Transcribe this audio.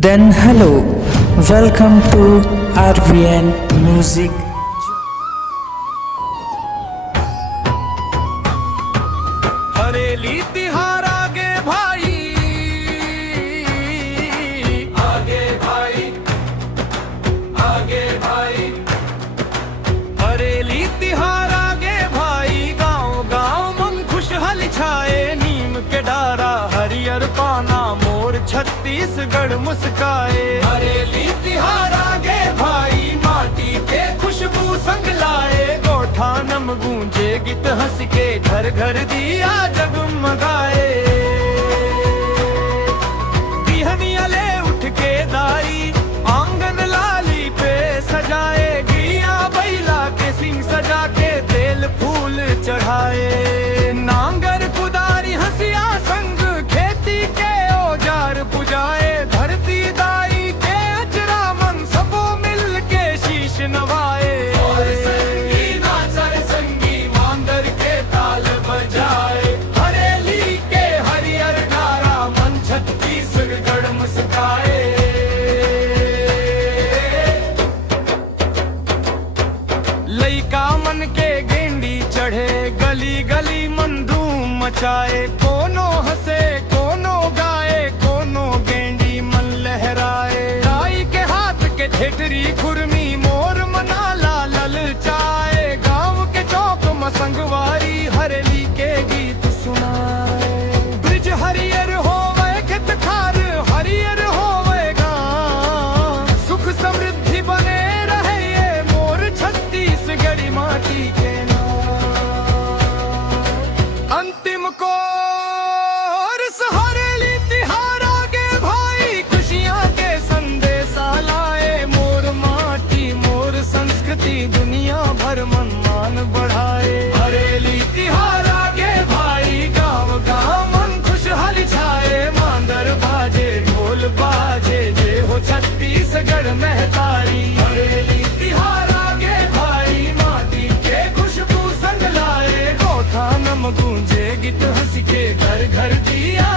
Then hello, welcome to RVN Music. हरेली तिहार आगे भाई, आगे भाई, आगे भाई। हरेली तिहार आगे भाई, गांव गांव मन खुशहाली छाए। नीम के डारा हरियर पाना, मोर छत्तीसगढ़ मुस्काए। हरेली तिहार आगे भाई, माटी के खुशबू संग लाए। गोठानम गूंजे गीत हंस के, घर घर दिया जगमगाए। बिहनिया ले उठ के दाई, आंगन लाली पे सजाए। गिया बैला के सिंग सजा के, तेल फूल चढ़ाए। नांगर कुदारी हंसिया संग, खेती के औजार पुजाए। धरती दाई के अचरा मन, सबो मिल के शीश नवाए। और संगी नाचर संगी, मांदर के ताल बजाए। हरेली के हरियर नारा, मन छत्तीसगढ़ मुस्काए। लइका मन के गेंडी चढ़े, गली गली मन धूम मचाए। कोनो हंसे कोनो गाए, कोनो गेंडी मन लहराए। दाई के हाथ के ठेठरी खुरमी, मोर मनाला ललचाए। गांव के चौक मसंगवारी, हरेली के गीत सुनाए। ब्रिज हरियर होवे खेत खार, हरियर होवे गांव। सुख समृद्धि बने रहे ये, मोर छत्तीसगढ़ी माटी के नाम। अंतिम कोर्स हरेली तिहार आगे भाई, खुशियां के संदेशा लाए। मोर माटी मोर संस्कृति, दुनिया भर मन मान बढ़ाए। हरेली तिहार आगे भाई, गांव गांव मन खुशहाली छाए। मांदर बाजे ढोल बाजे, जे हो छत्तीसगढ़ महतारी। हरेली तिहार आगे भाई, माटी के खुशबू संग लाए। गोठानम गूंजे गीत हंस के, घर घर दिया